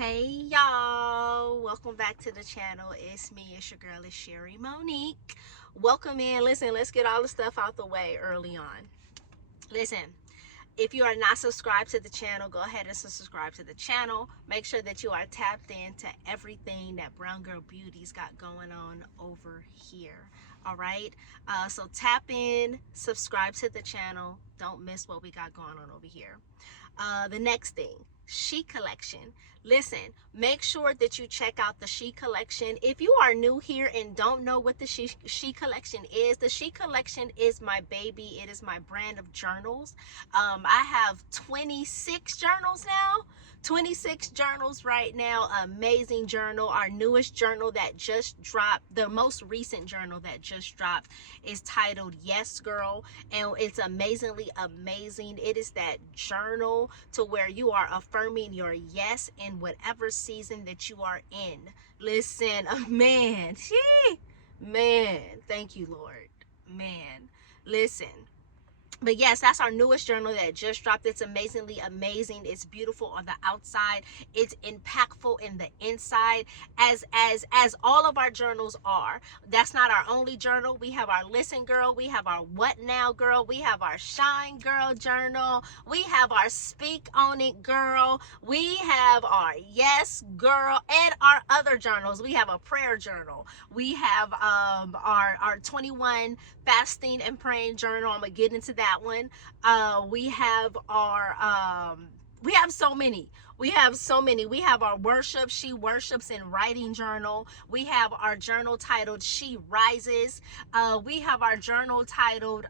Hey y'all, welcome back to the channel. It's your girl, it's Sherry Monique. Welcome in. Listen, let's get all the stuff out the way early on. Listen, if you are not subscribed to the channel, go ahead and subscribe to the channel. Make sure that you are tapped into everything that Brown Girl Beauty's got going on over here. All right, so tap in, subscribe to the channel. Don't miss what we got going on over here. The next thing, She Collection. Listen, make sure that you check out the She Collection. If you are new here and don't know what the She Collection is, the She Collection is my baby. It is my brand of journals. I have 26 journals now. 26 journals right now. Amazing journal. Our newest journal that just dropped, the most recent journal that just dropped, is titled Yes Girl, and it's amazingly amazing. It is that journal to where you are affirming your yes in whatever season that you are in. Listen, man, thank you, Lord, man. Listen. But yes, that's our newest journal that just dropped. It's amazingly amazing. It's beautiful on the outside. It's impactful in the inside, as all of our journals are. That's not our only journal. We have our Listen Girl. We have our What Now Girl. We have our Shine Girl journal. We have our Speak On It Girl. We have our Yes Girl, and our other journals. We have a prayer journal. We have our 21 fasting and praying journal. I'm gonna get into that one. We have our we have so many. We have so many. We have our worship, She Worships in Writing journal. We have our journal titled She Rises. We have our journal titled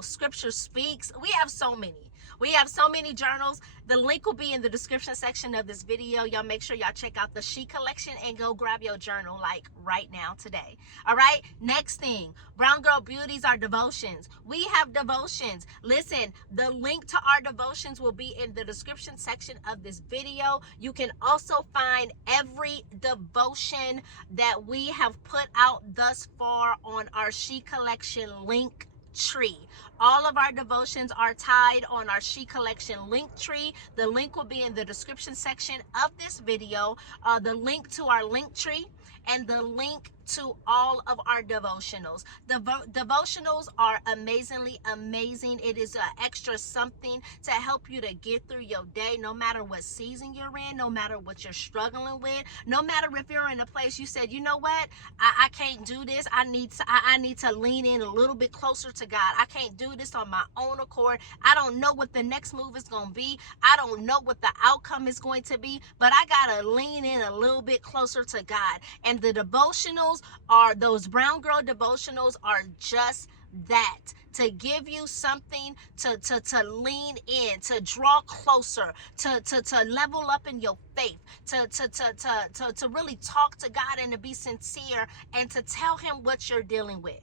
Scripture Speaks. We have so many. We have so many journals. The link will be in the description section of this video. Y'all make sure y'all check out the She Collection and go grab your journal like right now today. All right, next thing, Brown Girl Beauties are devotions. We have devotions. Listen, the link to our devotions will be in the description section of this video. You can also find every devotion that we have put out thus far on our She Collection link tree. All of our devotions are tied on our She Collection link tree. The link will be in the description section of this video. The link to our link tree and the link to all of our devotionals. The devotionals are amazingly amazing. It is an extra something to help you to get through your day, no matter what season you're in, no matter what you're struggling with, no matter if you're in a place you said, you know what, I can't do this. I need to lean in a little bit closer to God. I can't do this on my own accord. I don't know what the next move is going to be. I don't know what the outcome is going to be, but I got to lean in a little bit closer to God. And the devotionals are, those Brown Girl devotionals are just that, to give you something to lean in, to draw closer, to level up in your faith, to really talk to God and to be sincere and to tell him what you're dealing with.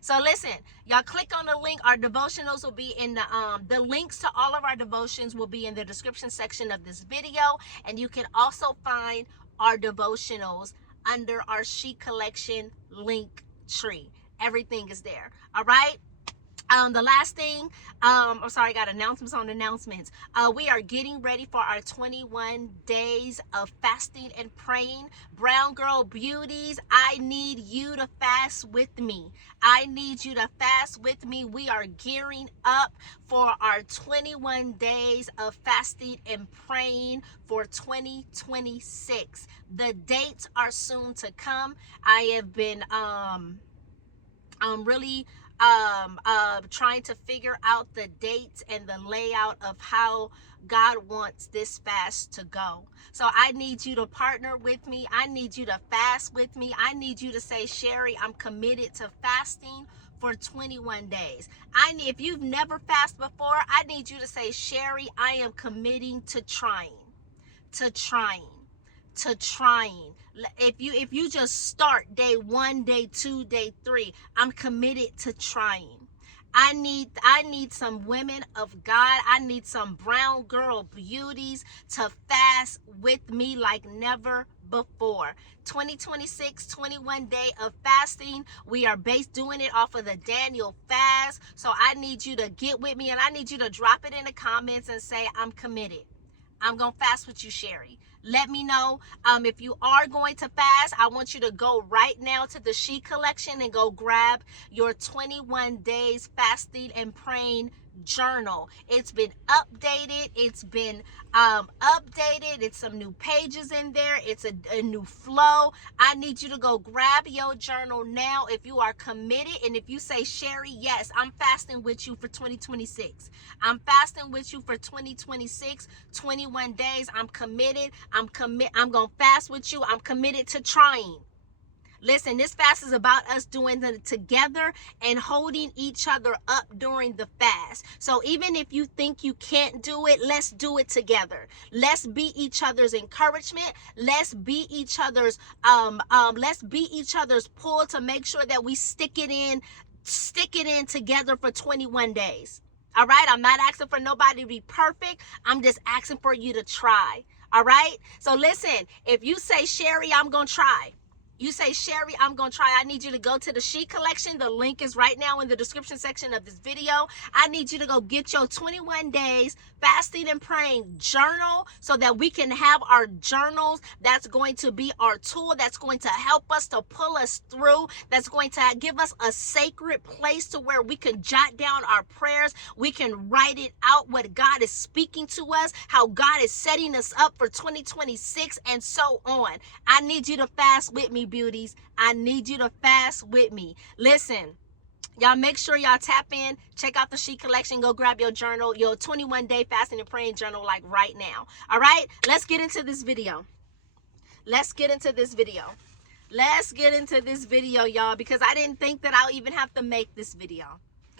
So listen, y'all click on the link. Our devotionals will be in the links to all of our devotions will be in the description section of this video. And you can also find our devotionals under our She Collection link tree. Everything is there. All right. The last thing, I'm sorry, I got announcements on announcements. We are getting ready for our 21 days of fasting and praying. Brown Girl Beauties, I need you to fast with me. I need you to fast with me. We are gearing up for our 21 days of fasting and praying for 2026. The dates are soon to come. I have been really trying to figure out the dates and the layout of how God wants this fast to go. So I need you to partner with me. I need you to fast with me. I need you to say, Sherry, I'm committed to fasting for 21 days. If you've never fasted before, I need you to say, Sherry, I am committing to trying. If you just start day 1, day 2, day 3, I'm committed to trying. I need some women of God. I need some Brown Girl Beauties to fast with me like never before. 2026 21 day of fasting. We are doing it off of the Daniel fast. So I need you to get with me and I need you to drop it in the comments and say, I'm committed. I'm going to fast with you, Sherry. Let me know if you are going to fast. I want you to go right now to the She Collection and go grab your 21 days fasting and praying journal. It's been updated. It's been updated. It's some new pages in there. It's a new flow. I need you to go grab your journal now if you are committed, and if you say, Sherry, yes, I'm fasting with you for 2026. I'm fasting with you for 2026, 21 days. I'm committed. I'm going to fast with you. I'm committed to trying. Listen, this fast is about us doing it together and holding each other up during the fast. So even if you think you can't do it, let's do it together. Let's be each other's encouragement. Let's be each other's pull to make sure that we stick it in together for 21 days. All right, I'm not asking for nobody to be perfect. I'm just asking for you to try. All right, so listen, if you say, Sherry, I'm gonna try. You say, Sherry, I'm going to try. I need you to go to the She Collection. The link is right now in the description section of this video. I need you to go get your 21 days fasting and praying journal so that we can have our journals. That's going to be our tool. That's going to help us to pull us through. That's going to give us a sacred place to where we can jot down our prayers. We can write it out, what God is speaking to us, how God is setting us up for 2026, and so on. I need you to fast with me, beauties. I need you to fast with me. Listen, y'all, make sure y'all tap in, check out the She Collection, go grab your journal, your 21-day fasting and praying journal, like right now. All right, let's get into this video. Let's get into this video. Let's get into this video, y'all, because I didn't think that I'll even have to make this video.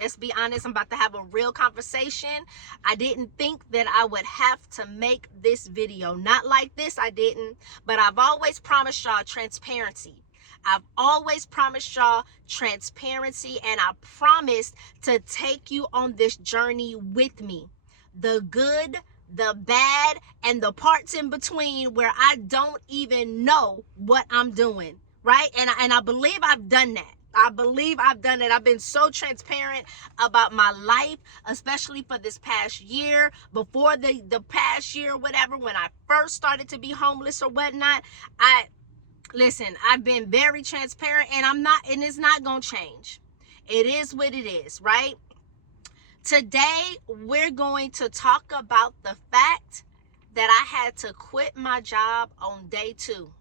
Let's be honest, I'm about to have a real conversation. I didn't think that I would have to make this video. Not like this, I didn't. But I've always promised y'all transparency. I've always promised y'all transparency, and I promised to take you on this journey with me. The good, the bad, and the parts in between where I don't even know what I'm doing, right? And I believe I've done that. I believe I've done it. I've been so transparent about my life, especially for this past year. Before the past year, whatever, when I first started to be homeless or whatnot, listen, I've been very transparent, and it's not gonna change. It is what it is, right? Today, we're going to talk about the fact that I had to quit my job on day 2.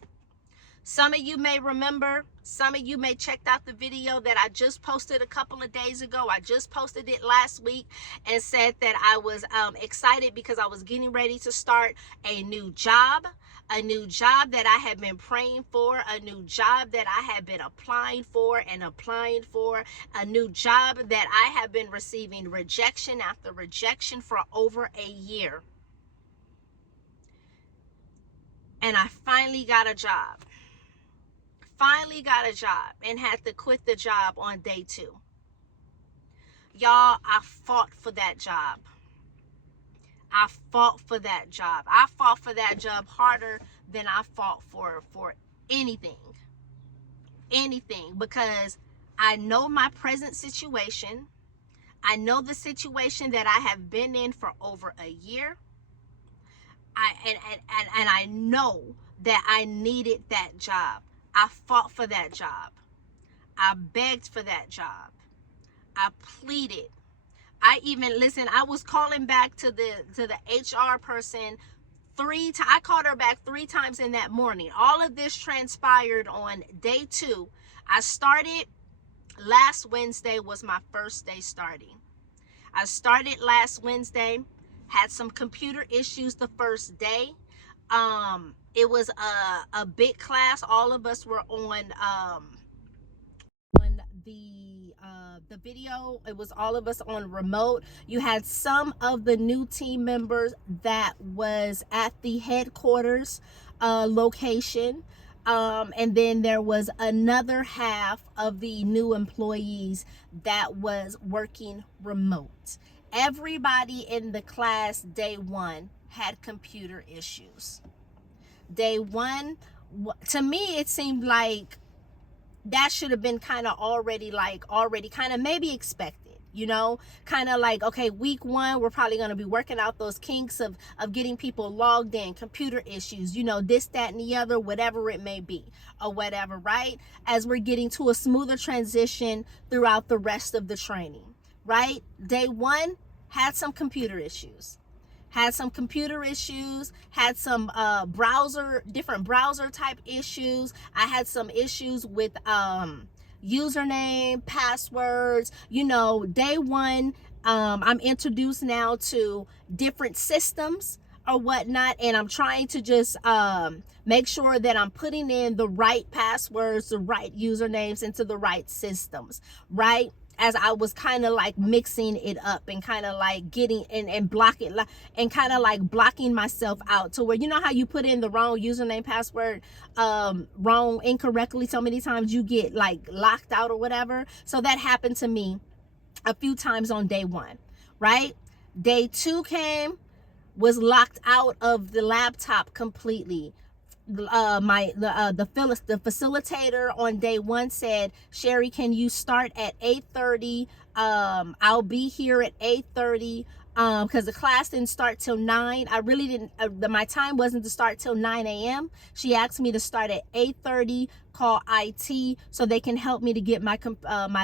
Some of you may remember, some of you may checked out the video that I just posted a couple of days ago. I just posted it last week and said that I was excited because I was getting ready to start a new job that I had been praying for, a new job that I had been applying for, a new job that I have been receiving rejection after rejection for over a year. And I finally got a job. And had to quit the job on day 2. Y'all, I fought for that job. I fought for that job harder than I fought for anything, because I know my present situation. I know the situation that I have been in for over a year. And I know that I needed that job. I fought for that job. I begged for that job. I pleaded. I was calling back to the HR person 3 times. I called her back 3 times in that morning. All of this transpired on day 2. I started last Wednesday, was my first day starting. I started last Wednesday, had some computer issues the first day. It was a big class. All of us were on the video. It was all of us on remote. You had some of the new team members that was at the headquarters location. And then there was another half of the new employees that was working remote. Everybody in the class day 1 had computer issues. Day 1, to me, it seemed like that should have been kind of already kind of maybe expected. you know, kind of like, okay, week 1, we're probably going to be working out those kinks of getting people logged in, computer issues, you know, this, that, and the other, whatever it may be, or whatever, right? As we're getting to a smoother transition throughout the rest of the training, right? Day 1 had some computer issues. Had some different browser type issues. I had some issues with username, passwords. You know, day 1, I'm introduced now to different systems or whatnot, and I'm trying to just make sure that I'm putting in the right passwords, the right usernames into the right systems, right? As I was kind of like mixing it up and kind of like getting and blocking and kind of like blocking myself out to where, you know how you put in the wrong username, password, incorrectly so many times you get like locked out or whatever. So that happened to me a few times on day 1, right? Day 2 came, was locked out of the laptop completely. The facilitator on day 1 said, Sherry, can you start at 8:30? I'll be here at 8:30 because the class didn't start till 9. I really didn't, my time wasn't to start till 9 a.m. She asked me to start at 8:30, call IT so they can help me to get my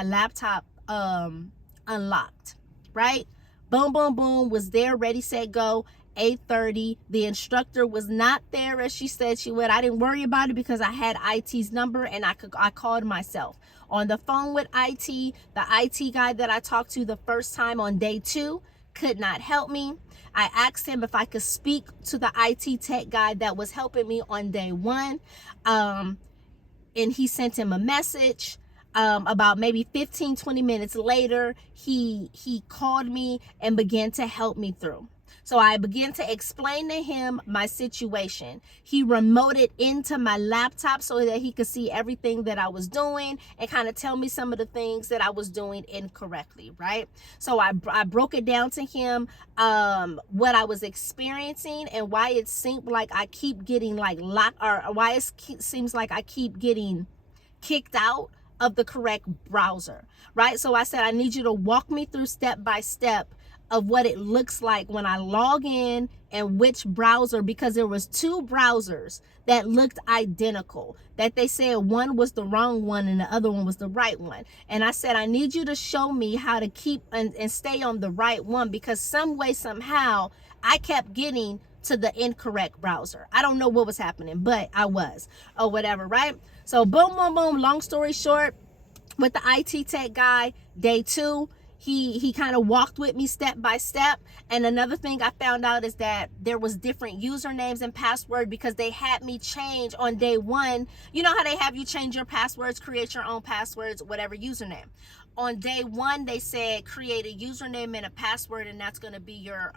laptop unlocked, right? Boom, boom, boom, was there, ready, set, go. 8:30. The instructor was not there as she said she would. I didn't worry about it because I had IT's number and I called myself on the phone with IT. The IT guy that I talked to the first time on day 2 could not help me. I asked him if I could speak to the IT tech guy that was helping me on day 1, and he sent him a message. About maybe 15-20 minutes later, he called me and began to help me through. So I began to explain to him my situation. He remoted into my laptop so that he could see everything that I was doing and kind of tell me some of the things that I was doing incorrectly, right? So I broke it down to him, what I was experiencing and why it seemed like I keep getting like locked, or why it seems like I keep getting kicked out of the correct browser, right? So I said, I need you to walk me through step by step of what it looks like when I log in and which browser, because there was 2 browsers that looked identical, that they said one was the wrong one and the other one was the right one. And I said, I need you to show me how to keep and stay on the right one, because some way, somehow, I kept getting to the incorrect browser. I don't know what was happening, but I was, or whatever, right? So boom, boom, boom, long story short, with the IT tech guy, day 2, he kind of walked with me step by step. And another thing I found out is that there was different usernames and password because they had me change on day 1. You know how they have you change your passwords, create your own passwords, whatever username. On day 1, they said create a username and a password, and that's going to be your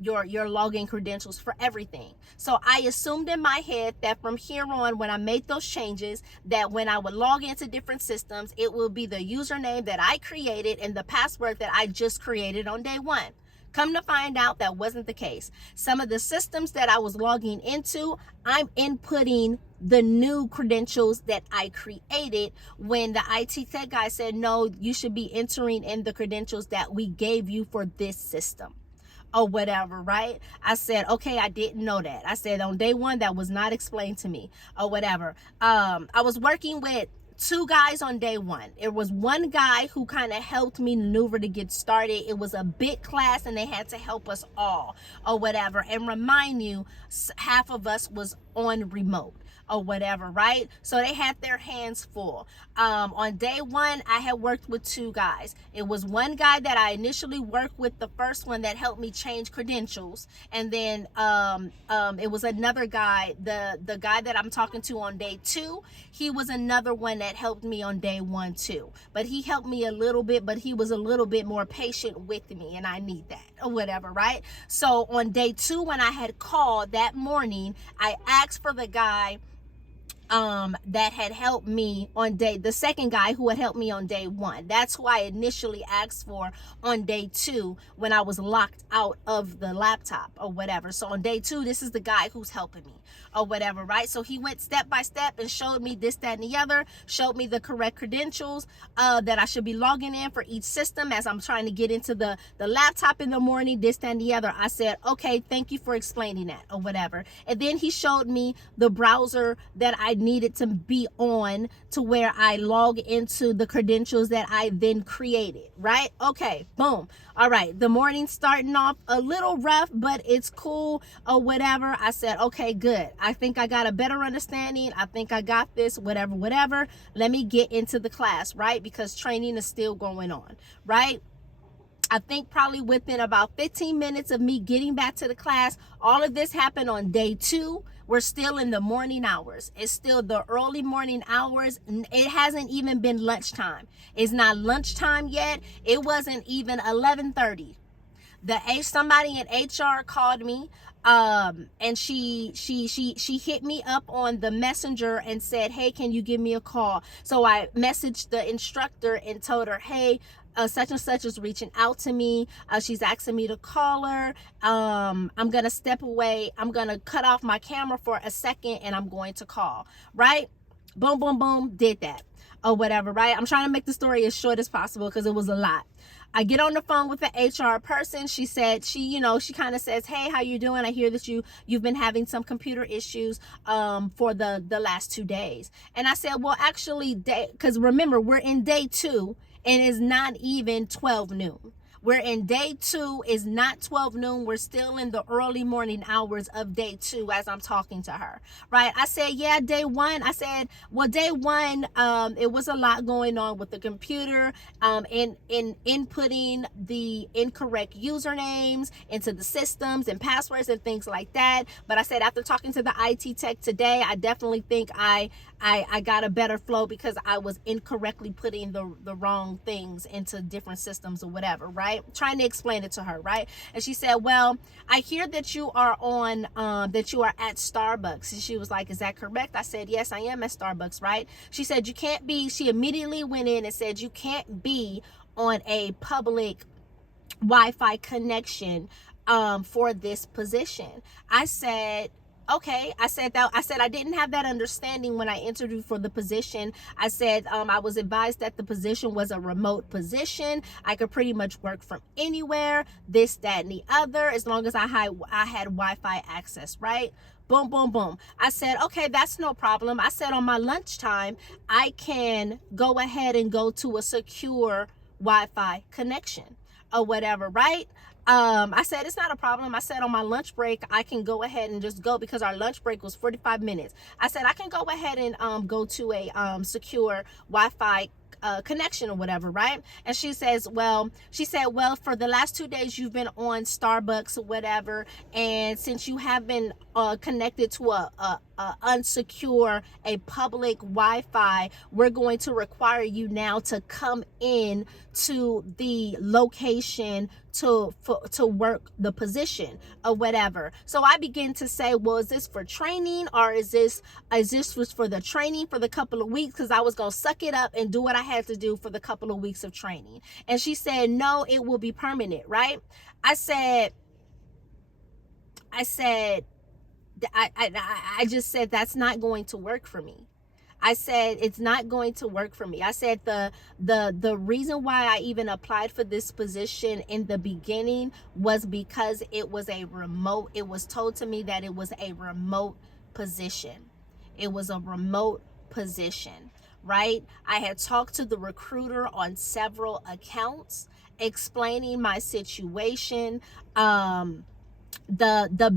login credentials for everything. So I assumed in my head that from here on, when I made those changes, that when I would log into different systems, it will be the username that I created and the password that I just created on day 1. Come to find out, that wasn't the case. Some of the systems that I was logging into, I'm inputting the new credentials that I created when the IT tech guy said, no, you should be entering in the credentials that we gave you for this system, or whatever, right? I said, okay, I didn't know that. I said on day 1, that was not explained to me, or whatever. I was working with 2 guys on day 1. It was one guy who kind of helped me maneuver to get started. It was a big class and they had to help us all, or whatever. And remind you, half of us was on remote, or whatever, right? So they had their hands full. On day 1, I had worked with 2 guys. It was one guy that I initially worked with, the first one, that helped me change credentials, and then it was another guy, the guy that I'm talking to on day 2. He was another one that helped me on day 1 too, but he helped me a little bit, but he was a little bit more patient with me, and I need that, or whatever, right? So on day 2, when I had called that morning, I asked for the guy that had helped me on the second guy who had helped me on day 1. That's who I initially asked for on day 2 when I was locked out of the laptop or whatever. So on day 2, this is the guy who's helping me or whatever, right? So he went step by step and showed me this, that, and the other, showed me the correct credentials that I should be logging in for each system as I'm trying to get into the laptop in the morning, this, that, and the other. I said, okay, thank you for explaining that or whatever. And then he showed me the browser that I needed to be on to where I log into the credentials that I then created, right? Okay, boom. All right, the morning starting off a little rough, but it's cool or whatever. I said, okay, good. I think I got a better understanding. I think I got this, whatever. Let me get into the class, right? Because training is still going on, right? I think probably within about 15 minutes of me getting back to the class, all of this happened on day 2. We're still in the morning hours. It's still the early morning hours. It hasn't even been lunchtime. It's not lunchtime yet. It wasn't even 11:30. Somebody in HR called me, and she hit me up on the messenger and said, hey, can you give me a call? So I messaged the instructor and told her, hey, such and such is reaching out to me. She's asking me to call her. I'm gonna step away. I'm gonna cut off my camera for a second and I'm going to call, right? Boom, boom, boom, did that or whatever, right? I'm trying to make the story as short as possible because it was a lot. I get on the phone with the HR person. She said, she kind of says, hey, how you doing? I hear that you've been having some computer issues for the last 2 days. And I said, well, actually, because remember, we're in day 2 and it's not even 12 noon. We're in day 2, is not 12 noon. We're still in the early morning hours of day 2 as I'm talking to her, right? I said, yeah, day 1. I said, well, day 1, it was a lot going on with the computer, in inputting the incorrect usernames into the systems and passwords and things like that. But I said, after talking to the IT tech today, I definitely think I got a better flow because I was incorrectly putting the wrong things into different systems or whatever, right? Trying to explain it to her, right? And she said, well, I hear that you are that you are at Starbucks. And she was like, is that correct? I said, yes, I am at Starbucks, right? She said, you can't be, she immediately went in and said, you can't be on a public Wi-Fi connection for this position. I said, okay. I said I didn't have that understanding when I interviewed for the position. I said I was advised that the position was a remote position. I could pretty much work from anywhere, this, that, and the other, as long as I had Wi-Fi access, right? Boom, boom, boom. I said, okay, that's no problem. I said on my lunchtime, I can go ahead and go to a secure Wi-Fi connection or whatever, right? I said, it's not a problem. I said on my lunch break, I can go ahead and just go because our lunch break was 45 minutes. I said, I can go ahead and go to a secure Wi-Fi connection or whatever, right? And she said, well, for the last 2 days you've been on Starbucks or whatever, and since you have been connected to a unsecure, a public Wi-Fi, we're going to require you now to come in to the location to work the position or whatever. So I begin to say, well, is this for training, or is this was for the training for the couple of weeks, because I was gonna suck it up and do what I had to do for the couple of weeks of training? And she said, no, it will be permanent, right? I just said, that's not going to work for me. I said, it's not going to work for me. I said the reason why I even applied for this position in the beginning was because it was told to me that it was a remote position. It was a remote position, right? I had talked to the recruiter on several accounts explaining my situation. The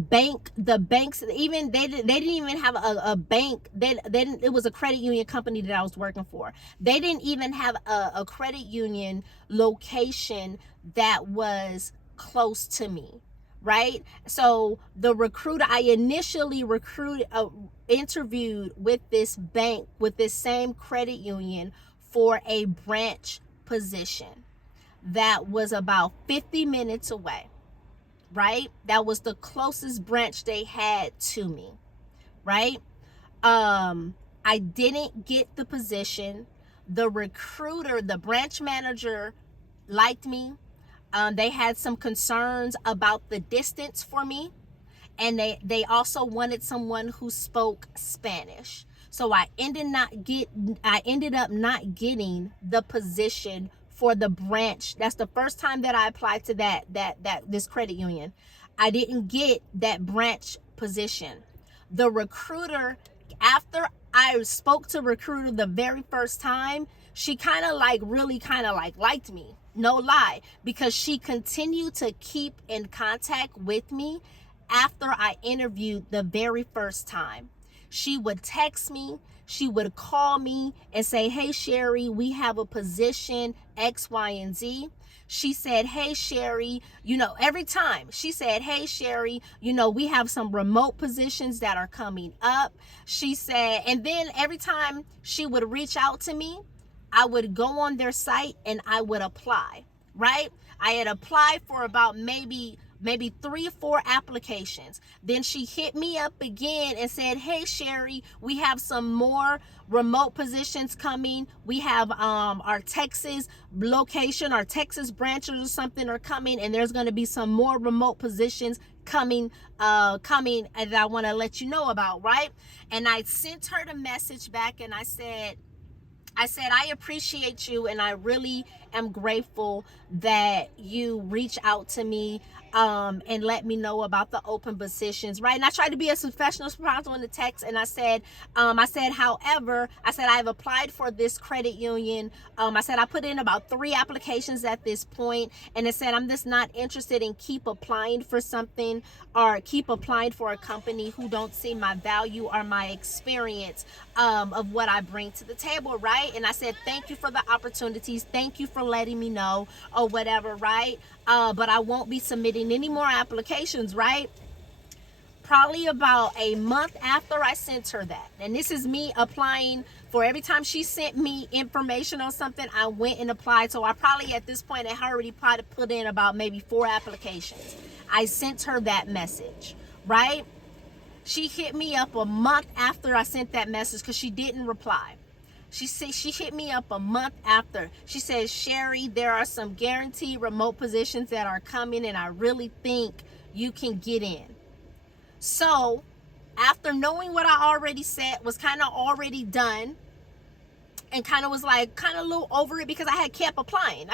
banks, even they didn't even have a bank. It was a credit union company that I was working for. They didn't even have a credit union location that was close to me, right? So the recruiter, I initially interviewed with this bank, with this same credit union, for a branch position that was about 50 minutes away, right? That was the closest branch they had to me, right? I didn't get the position. The recruiter, the branch manager, liked me. They had some concerns about the distance for me, and they also wanted someone who spoke Spanish. So I ended up not getting the position for the branch. That's the first time that I applied to this credit union. I didn't get that branch position. The recruiter, after I spoke to recruiter the very first time, she kind of liked me. No lie, because she continued to keep in contact with me after I interviewed the very first time. She would text me, she would call me and say, "Hey Sherry, we have a position X, Y, and Z." She said, "Hey Sherry," every time she said, "Hey Sherry, we have some remote positions that are coming up." She said, and then every time she would reach out to me, I would go on their site and I would apply, right? I had applied for about maybe 3 or 4 applications. Then she hit me up again and said, "Hey Sherry, we have some more remote positions coming. We have our Texas location, our Texas branches or something are coming, and there's going to be some more remote positions coming and I want to let you know about," right? And I sent her the message back and I said, "I appreciate you, and I really am grateful that you reach out to me and let me know about the open positions," right? And I tried to be as professional as possible in the text, and I said, however, I said, "I've applied for this credit union." I said, "I put in about 3 applications at this point, and it said, I'm just not interested in keep applying for something or keep applying for a company who don't see my value or my experience of what I bring to the table," right? And I said, "Thank you for the opportunities. Thank you for letting me know," or whatever, right? But I won't be submitting any more applications, right? Probably about a month after I sent her that, and this is me applying for every time she sent me information on something, I went and applied. So I probably at this point had already probably put in about maybe 4 applications. I sent her that message, right? She hit me up a month after I sent that message because she didn't reply. She hit me up a month after. She says, "Sherry, there are some guaranteed remote positions that are coming, and I really think you can get in." So after knowing what I already said was kind of already done, and kind of a little over it because I had kept applying.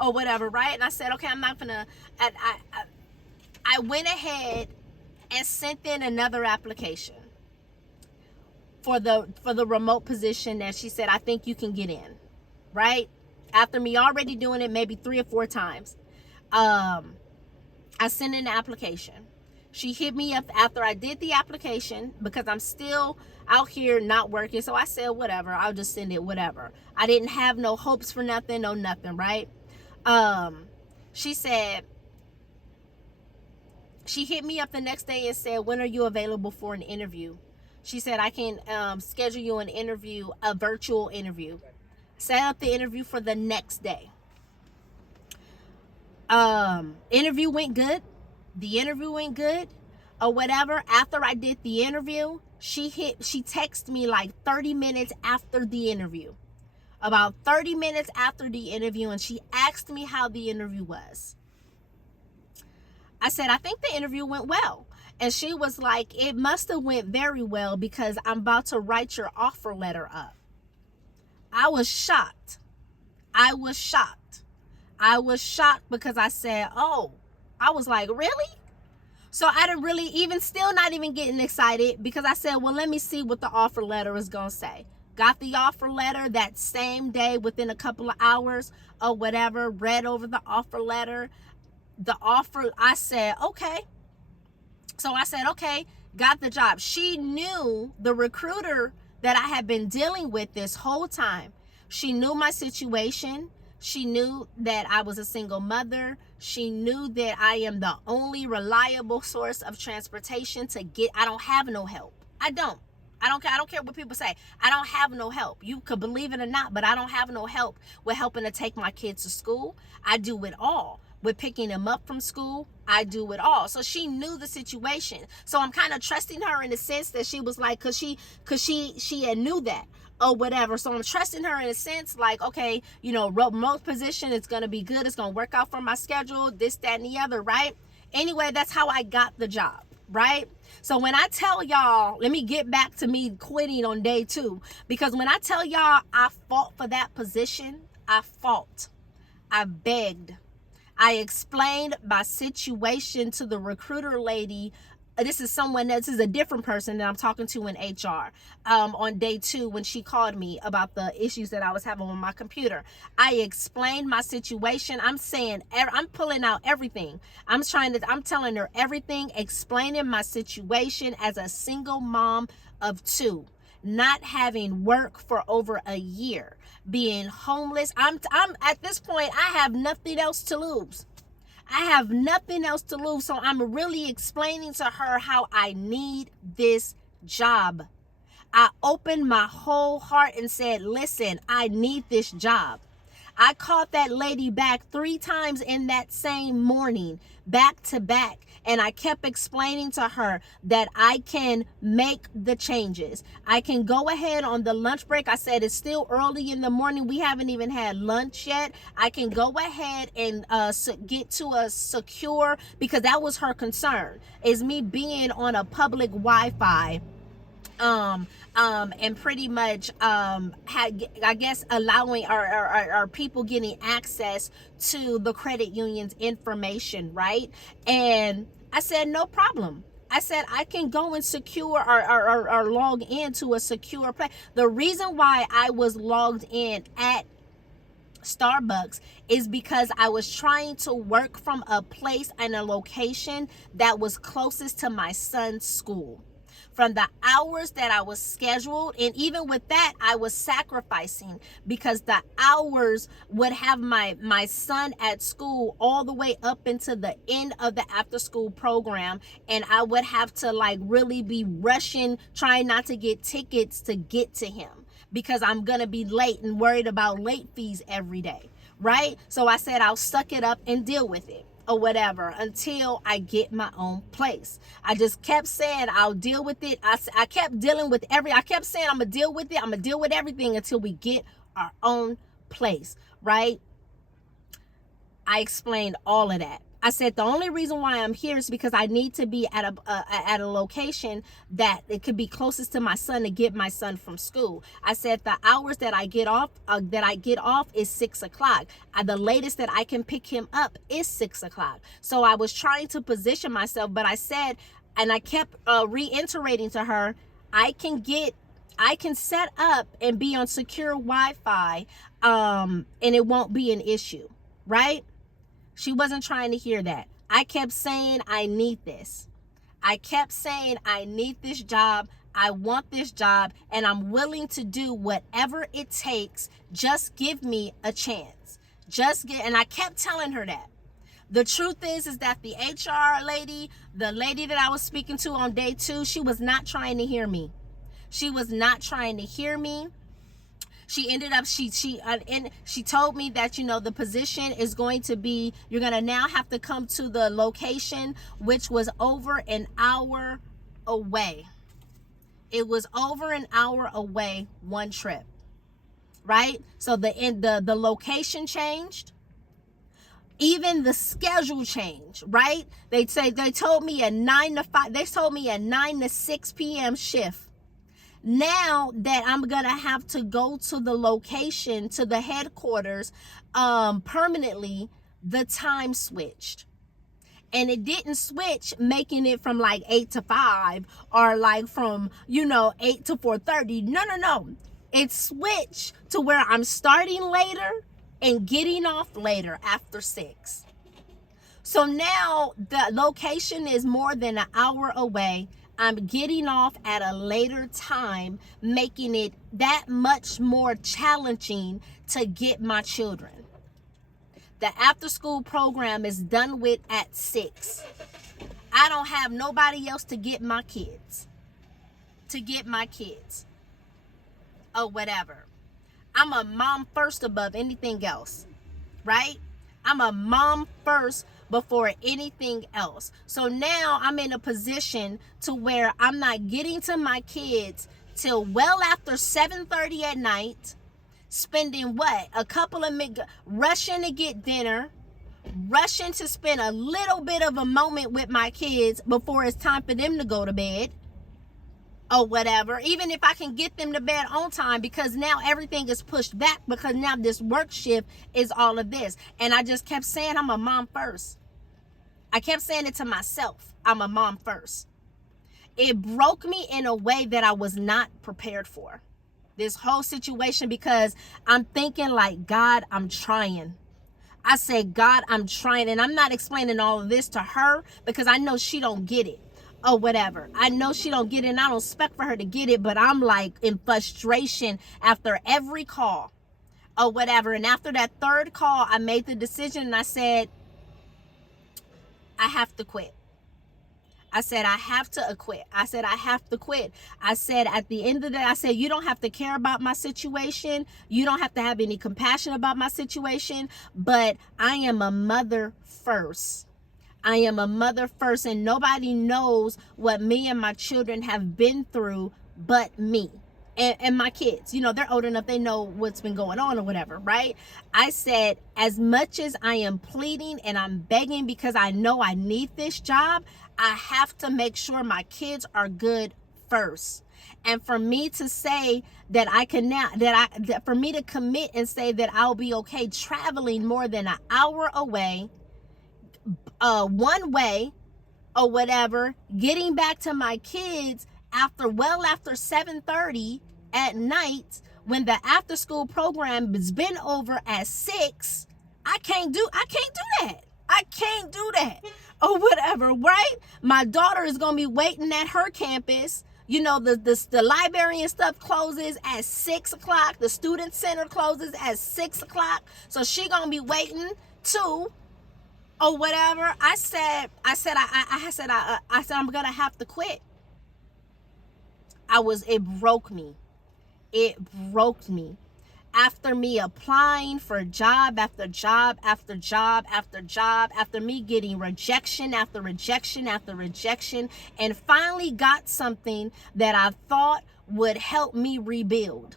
Or whatever, right? And I said, "Okay, I'm not gonna," I went ahead and sent in another application for the remote position that she said, "I think you can get in," right? After me already doing it maybe 3 or 4 times, I sent in an application. She hit me up after I did the application because I'm still out here not working. So I said, whatever, I'll just send it, whatever. I didn't have no hopes for nothing, no nothing, right? She said, she hit me up the next day and said, "When are you available for an interview?" She said, "I can schedule you an interview, a virtual interview." Set up the interview for the next day. Interview went good. The interview went good or whatever. After I did the interview, she texted me like 30 minutes after the interview. About 30 minutes after the interview, and she asked me how the interview was. I said, "I think the interview went well." And she was like, "It must have went very well because I'm about to write your offer letter up." I was shocked. I was shocked because I said, "Oh," I was like, "Really?" So I didn't really even, still not even getting excited because I said, "Well, let me see what the offer letter is going to say." Got the offer letter that same day within a couple of hours or whatever, read over the offer letter. The offer, I said, okay. So I said, okay, got the job. She knew, the recruiter that I had been dealing with this whole time, she knew my situation. She knew that I was a single mother. She knew that I am the only reliable source of transportation to get. I don't have no help. I don't care what people say. I don't have no help. You could believe it or not, but I don't have no help with helping to take my kids to school. I do it all. with picking him up from school. I do it all. So she knew the situation. So I'm kind of trusting her in the sense that she was like, cause she had knew that or whatever. So I'm trusting her in a sense like, okay, you know, remote position, it's going to be good. It's going to work out for my schedule, this, that, and the other, right? Anyway, that's how I got the job, right? So when I tell y'all, let me get back to me quitting on day 2, because when I tell y'all I fought for that position, I fought. I begged. I explained my situation to the recruiter lady. This is a different person that I'm talking to in HR on day 2 when she called me about the issues that I was having with my computer. I explained my situation. I'm pulling out everything. I'm telling her everything, explaining my situation as a single mom of 2, not having work for over a year, being homeless. I'm at this point, I have nothing else to lose. I have nothing else to lose. So I'm really explaining to her how I need this job. I opened my whole heart and said, listen, I need this job. I called that lady back 3 times in that same morning, back to back. And I kept explaining to her that I can make the changes. I can go ahead on the lunch break. I said, it's still early in the morning. We haven't even had lunch yet. I can go ahead and get to a secure, because that was her concern, is me being on a public Wi-Fi. And pretty much I guess allowing our people getting access to the credit union's information, right? And I said, no problem. I said, I can go and secure or log into a secure place. The reason why I was logged in at Starbucks is because I was trying to work from a place and a location that was closest to my son's school. From the hours that I was scheduled, and even with that, I was sacrificing, because the hours would have my son at school all the way up into the end of the after school program, and I would have to like really be rushing, trying not to get tickets to get to him, because I'm gonna be late and worried about late fees every day, right? So I said I'll suck it up and deal with it or whatever until I get my own place. I just kept saying I'll deal with it. I kept dealing with I kept saying I'm gonna deal with it. I'm gonna deal with everything until we get our own place, right? I explained all of that. I said the only reason why I'm here is because I need to be at a location that it could be closest to my son to get my son from school. I said the hours that I get off is 6 o'clock. The latest that I can pick him up is 6 o'clock. So I was trying to position myself, but I said, and I kept reiterating to her, I can set up and be on secure Wi-Fi, and it won't be an issue, right? She wasn't trying to hear that. I kept saying, I need this. I kept saying, I need this job. I want this job, and I'm willing to do whatever it takes. Just give me a chance. And I kept telling her that. The truth is that the HR lady, the lady that I was speaking to on day 2, she was not trying to hear me. She was not trying to hear me. She ended up, she told me that, you know, the position is going to be, you're going to now have to come to the location, which was over an hour away. It was over an hour away, one trip, right? So the location changed. Even the schedule changed, right? They told me a 9 to 6 p.m. shift. Now that I'm gonna have to go to the location, to the headquarters permanently, the time switched. And it didn't switch making it from like 8 to 5 or like from 8 to 4:30. No. It switched to where I'm starting later and getting off later after 6. So now the location is more than an hour away. I'm getting off at a later time, making it that much more challenging to get my children. The after school program is done with at 6. I don't have nobody else to get my kids. Or whatever. I'm a mom first above anything else, right? I'm a mom first before anything else. So now I'm in a position to where I'm not getting to my kids till well after 7:30 at night, spending what? A couple of minutes rushing to get dinner, rushing to spend a little bit of a moment with my kids before it's time for them to go to bed or whatever, even if I can get them to bed on time, because now everything is pushed back because now this work shift is all of this. And I just kept saying I'm a mom first. I kept saying it to myself. I'm a mom first. It broke me in a way that I was not prepared for. This whole situation, because I'm thinking like, God, I'm trying. I said, God, I'm trying. And I'm not explaining all of this to her because I know she don't get it or whatever. I know she don't get it and I don't expect for her to get it, but I'm like in frustration after every call or whatever. And after that third call, I made the decision and I said, I have to quit. I said, I have to quit. I said, I have to quit. I said, at the end of the day, I said, you don't have to care about my situation. You don't have to have any compassion about my situation, but I am a mother first. I am a mother first, and nobody knows what me and my children have been through but me. And my kids, you know, they're old enough, they know what's been going on or whatever, right? I said, as much as I am pleading and I'm begging because I know I need this job, I have to make sure my kids are good first. And for me to say that I can now, for me to commit and say that I'll be okay traveling more than an hour away, one way or whatever, getting back to my kids after 7:30 at night when the after school program has been over at 6. I can't do that. I can't do that or whatever, right? My daughter is gonna be waiting at her campus. You know, the library and stuff closes at 6 o'clock. The student center closes at 6 o'clock. So she gonna be waiting too or whatever. I said I'm gonna have to quit. It broke me. It broke me. After me applying for job after job after job after job, after me getting rejection after rejection after rejection, and finally got something that I thought would help me rebuild.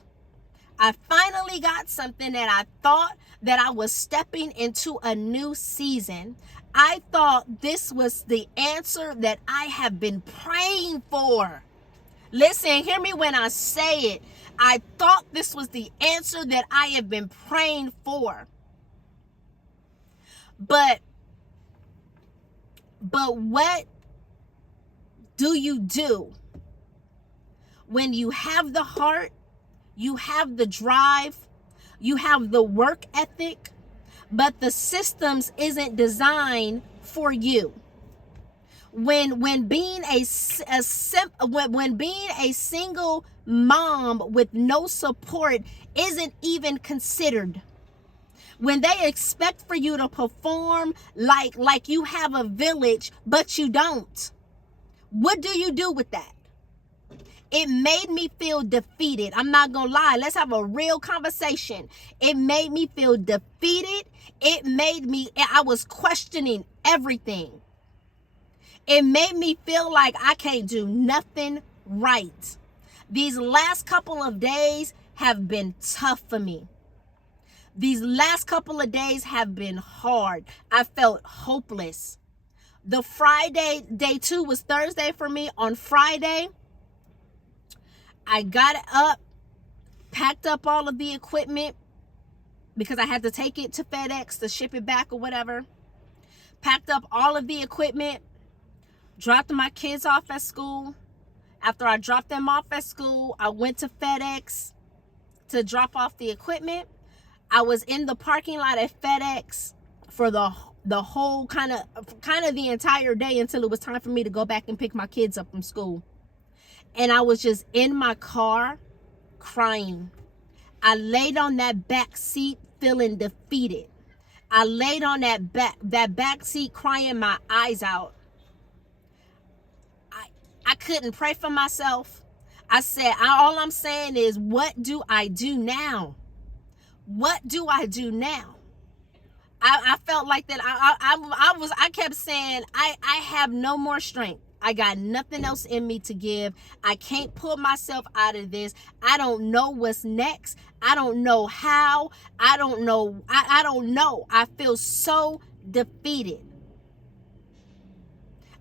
I finally got something that I thought that I was stepping into a new season. I thought this was the answer that I have been praying for. Listen, hear me when I say it. I thought this was the answer that I have been praying for. But what do you do when you have the heart, you have the drive, you have the work ethic, but the systems isn't designed for you? When being a single mom with no support isn't even considered, when they expect for you to perform like you have a village but you don't, what do you do with that? It made me feel defeated. I'm not gonna lie. Let's have a real conversation. It made me feel defeated. I was questioning everything. It made me feel like I can't do nothing right. These last couple of days have been tough for me. These last couple of days have been hard. I felt hopeless. The Friday, day 2 was Thursday for me. On Friday, I got up, packed up all of the equipment because I had to take it to FedEx to ship it back or whatever. Packed up all of the equipment, dropped my kids off at school. After I dropped them off at school, I went to FedEx to drop off the equipment. I was in the parking lot at FedEx for the whole kind of the entire day until it was time for me to go back and pick my kids up from school. And I was just in my car crying. I laid on that back seat feeling defeated. I laid on that back seat crying my eyes out. I couldn't pray for myself. I said, all I'm saying is, what do I do now? What do I do now? I felt like that. I kept saying, I have no more strength. I got nothing else in me to give. I can't pull myself out of this. I don't know what's next. I don't know how. I don't know. I don't know. I feel so defeated.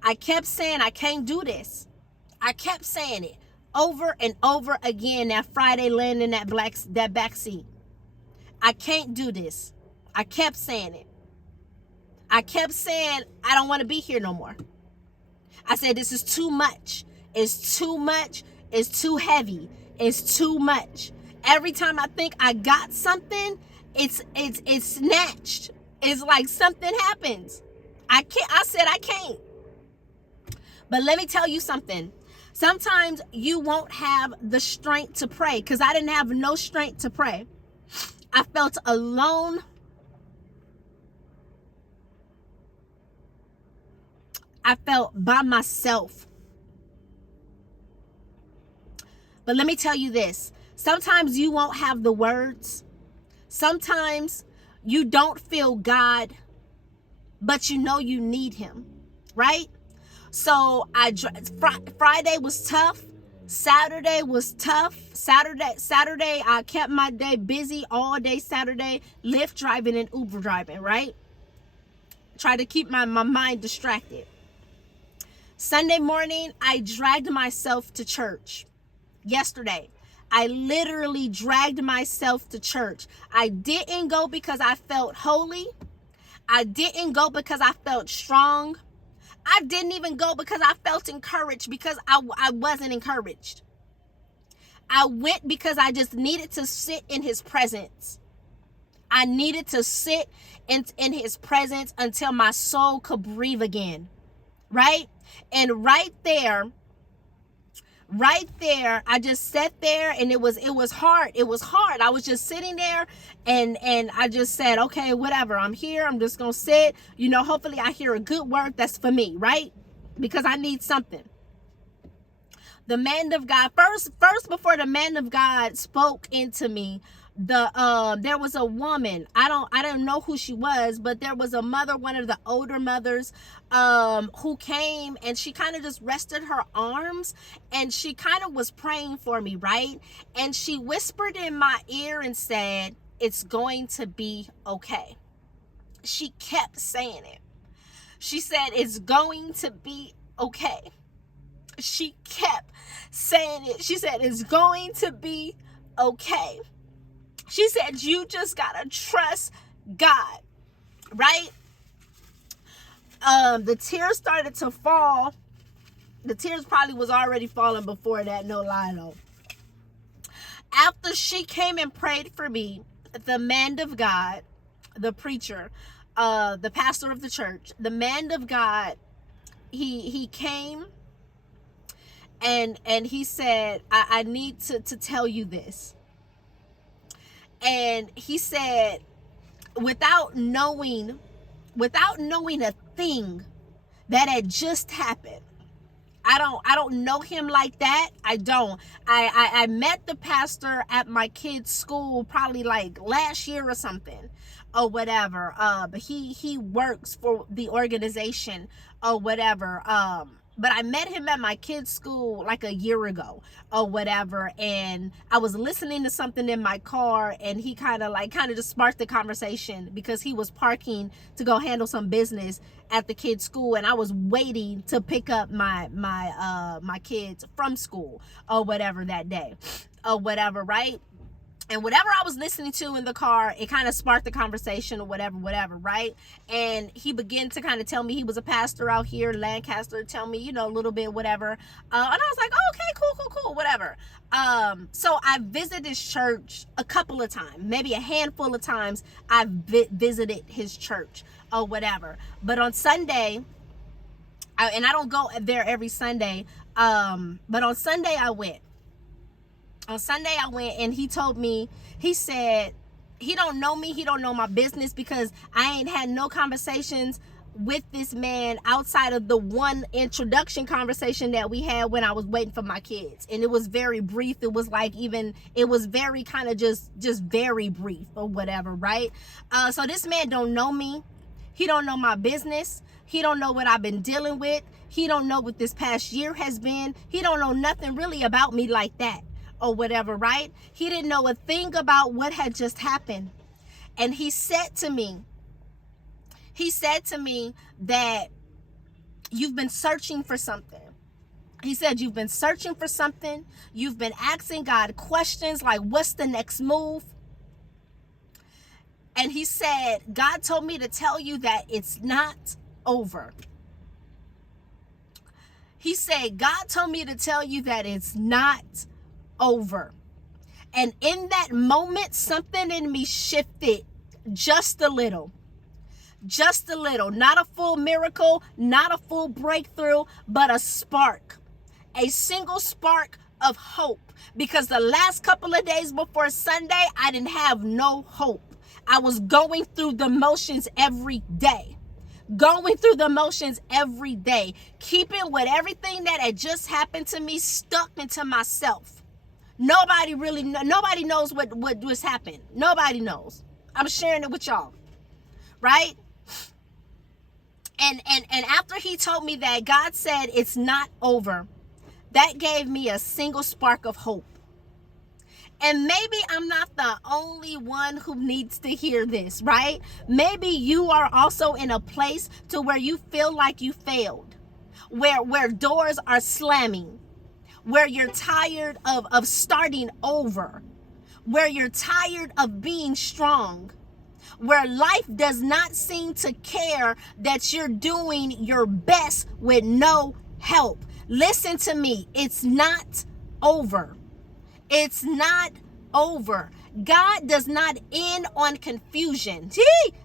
I kept saying, I can't do this. I kept saying it over and over again. That Friday laying in that back seat. I can't do this. I kept saying it. I kept saying, I don't want to be here no more. I said, this is too much. It's too much. It's too heavy. It's too much. Every time I think I got something, it's snatched. It's like something happens. I said I can't. But let me tell you something. Sometimes you won't have the strength to pray, because I didn't have no strength to pray. I felt alone. I felt by myself. But let me tell you this. Sometimes you won't have the words. Sometimes you don't feel God, but you know you need him, right? So Friday was tough. Saturday was tough. Saturday, I kept my day busy all day Saturday, Lyft driving and Uber driving, right? Try to keep my mind distracted. Sunday morning, I dragged myself to church. Yesterday, I literally dragged myself to church. I didn't go because I felt holy. I didn't go because I felt strong. I didn't even go because I felt encouraged, because I wasn't encouraged. I went because I just needed to sit in his presence. I needed to sit in his presence until my soul could breathe again, right? And right there, I just sat there, and it was hard. It was hard. I was just sitting there, and I just said, okay, whatever. I'm here. I'm just going to sit. Hopefully I hear a good word that's for me, right? Because I need something. The man of God, first before the man of God spoke into me, there was a woman. I don't know who she was, but there was a mother, one of the older mothers, who came, and she kind of just rested her arms, and she kind of was praying for me, right? And she whispered in my ear and said, it's going to be okay. She kept saying it. She said, it's going to be okay. She kept saying it. She said, it's going to be okay. She said, you just gotta trust God, right? The tears started to fall. The tears probably was already falling before that, no lie though. After she came and prayed for me, the man of God, the preacher, the pastor of the church, the man of God, he came and he said, I need to tell you this. And he said, without knowing a thing that had just happened. I don't know him like that. I don't. I met the pastor at my kid's school probably like last year or something or whatever. But he works for the organization or whatever. But I met him at my kid's school like a year ago or whatever, and I was listening to something in my car, and he kind of just sparked the conversation because he was parking to go handle some business at the kid's school, and I was waiting to pick up my kids from school or whatever that day or whatever, right? And whatever I was listening to in the car, it kind of sparked the conversation or whatever, right? And he began to kind of tell me he was a pastor out here, Lancaster, tell me, a little bit, whatever. And I was like, oh, okay, cool, whatever. So I visited his church a couple of times, maybe a handful of times I've visited his church or whatever. But on Sunday, and I don't go there every Sunday, but on Sunday I went. And he told me, he said, he don't know me, he don't know my business because I ain't had no conversations with this man outside of the one introduction conversation that we had when I was waiting for my kids. And it was very brief. It was like it was very kind of just very brief or whatever, right? So this man don't know me. He don't know my business. He don't know what I've been dealing with. He don't know what this past year has been. He don't know nothing really about me like that or whatever, right? He didn't know a thing about what had just happened. And he said to me that you've been searching for something. He said, you've been searching for something. You've been asking God questions like, what's the next move? And he said, God told me to tell you that it's not over. He said, God told me to tell you that it's not over. And in that moment, something in me shifted just a little. Just a little. Not a full miracle, not a full breakthrough, but a spark. A single spark of hope. Because the last couple of days before Sunday, I didn't have no hope. I was going through the motions every day. Going through the motions every day. Keeping with everything that had just happened to me stuck into myself. Nobody knows what just happened. Nobody knows. I'm sharing it with y'all. Right? And after he told me that, God said it's not over. That gave me a single spark of hope. And maybe I'm not the only one who needs to hear this, right? Maybe you are also in a place to where you feel like you failed, where doors are slamming, where you're tired of starting over, where you're tired of being strong, where life does not seem to care that you're doing your best with no help. Listen to me. It's not over. It's not over. God does not end on confusion.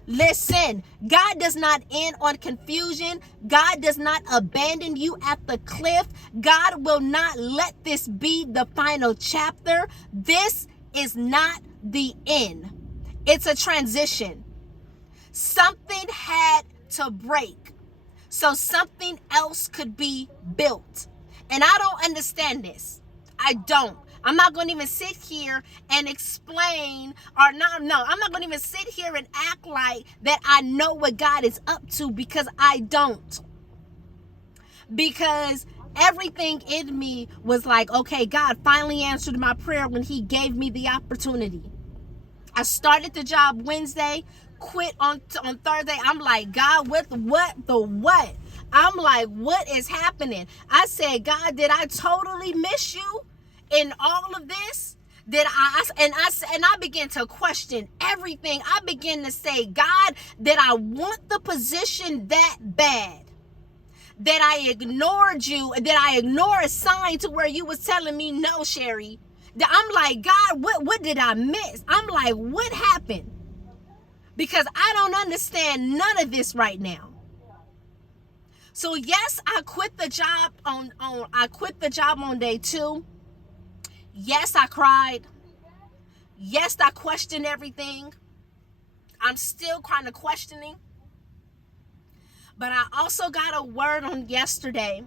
Listen, God does not end on confusion. God does not abandon you at the cliff. God will not let this be the final chapter. This is not the end. It's a transition. Something had to break so something else could be built. And I don't understand this. I don't. I'm not going to even sit here and explain I'm not going to even sit here and act like that I know what God is up to, because I don't. Because everything in me was like, okay, God finally answered my prayer when he gave me the opportunity. I started the job Wednesday, quit on Thursday. I'm like, God, what? I'm like, what is happening? I said, God, did I totally miss you in all of this? I began to question everything. I began to say, God, did I want the position that bad? That I ignored you? Did I ignore a sign to where you was telling me no, Sherry? I'm like, God, what did I miss? I'm like, what happened? Because I don't understand none of this right now. So yes, I quit the job on day 2. Yes, I cried. Yes, I questioned everything. I'm still kind of questioning. But I also got a word on yesterday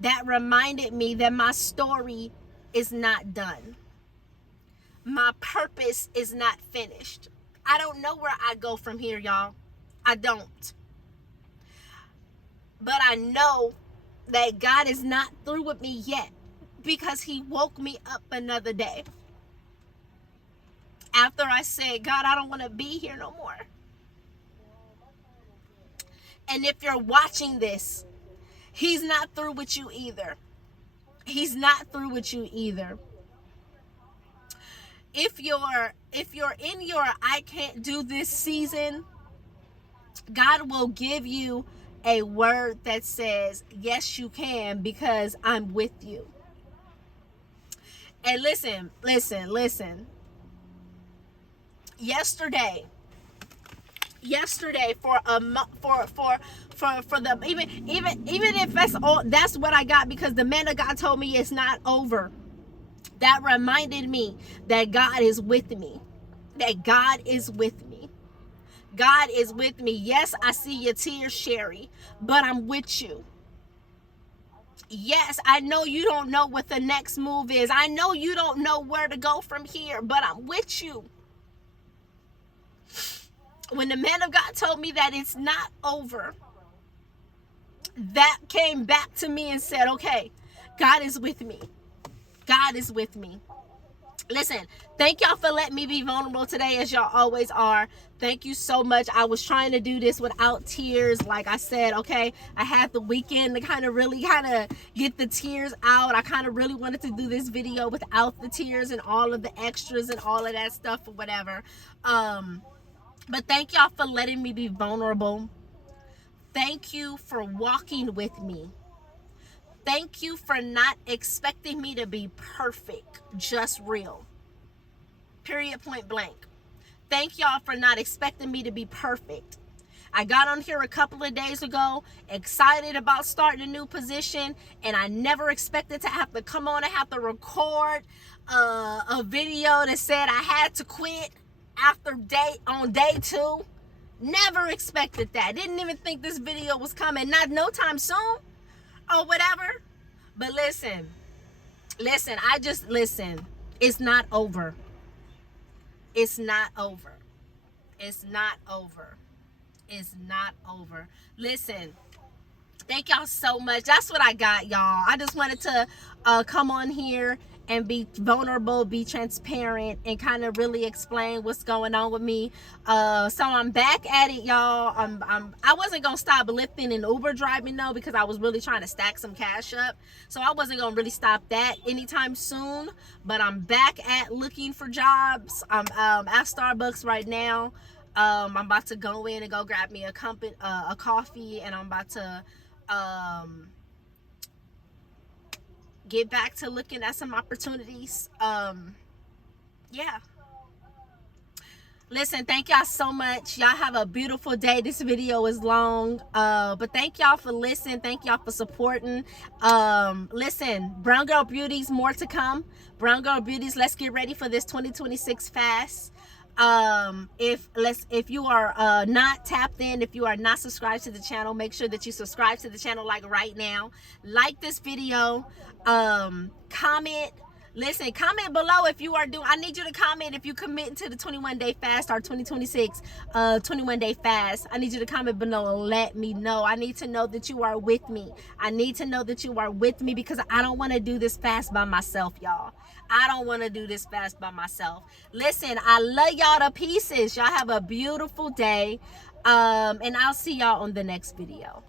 that reminded me that my story is not done. My purpose is not finished. I don't know where I go from here, y'all. I don't. But I know that God is not through with me yet, because he woke me up another day. After I said, God, I don't want to be here no more. And if you're watching this, he's not through with you either. He's not through with you either. If you're in your I can't do this season, God will give you a word that says, yes, you can, because I'm with you. And listen. Yesterday for the even if that's all, that's what I got, because the man of God told me it's not over. That reminded me that God is with me. That God is with me. God is with me. Yes, I see your tears, Sherry, but I'm with you. Yes, I know you don't know what the next move is. I know you don't know where to go from here, but I'm with you. When the man of God told me that it's not over, that came back to me and said, okay, God is with me. God is with me. Listen, thank y'all for letting me be vulnerable today, as y'all always are. Thank you so much. I was trying to do this without tears. Like I said, okay, I had the weekend to kind of really get the tears out. I kind of really wanted to do this video without the tears and all of the extras and all of that stuff or whatever. But thank y'all for letting me be vulnerable. Thank you for walking with me. Thank you for not expecting me to be perfect, just real. Period, point blank. Thank y'all for not expecting me to be perfect. I got on here a couple of days ago, excited about starting a new position, and I never expected to have to come on and have to record a video that said I had to quit on day 2. Never expected that. Didn't even think this video was coming. Not no time soon or whatever. But listen, it's not over. It's not over. It's not over. It's not over. Listen, thank y'all so much. That's what I got, y'all. I just wanted to come on here and be vulnerable, be transparent, and kind of really explain what's going on with me. So I'm back at it, y'all. I wasn't gonna stop lifting and Uber driving though, because I was really trying to stack some cash up. So I wasn't gonna really stop that anytime soon. But I'm back at looking for jobs. I'm at Starbucks right now. I'm about to go in and go grab me a coffee, and I'm about to get back to looking at some opportunities. Yeah. Listen, thank y'all so much. Y'all have a beautiful day. This video is long, but thank y'all for listening. Thank y'all for supporting. Listen, Brown Girl Beauties, more to come. Brown Girl Beauties, let's get ready for this 2026 fast. If you are not tapped in, if you are not subscribed to the channel, make sure that you subscribe to the channel like right now. Like this video, comment. Listen, comment below if you are doing. I need you to comment if you commit to the 21-day fast or 2026 21-day fast. I need you to comment below and let me know. I need to know that you are with me. I need to know that you are with me, because I don't want to do this fast by myself, y'all. I don't want to do this fast by myself. Listen, I love y'all to pieces. Y'all have a beautiful day. And I'll see y'all on the next video.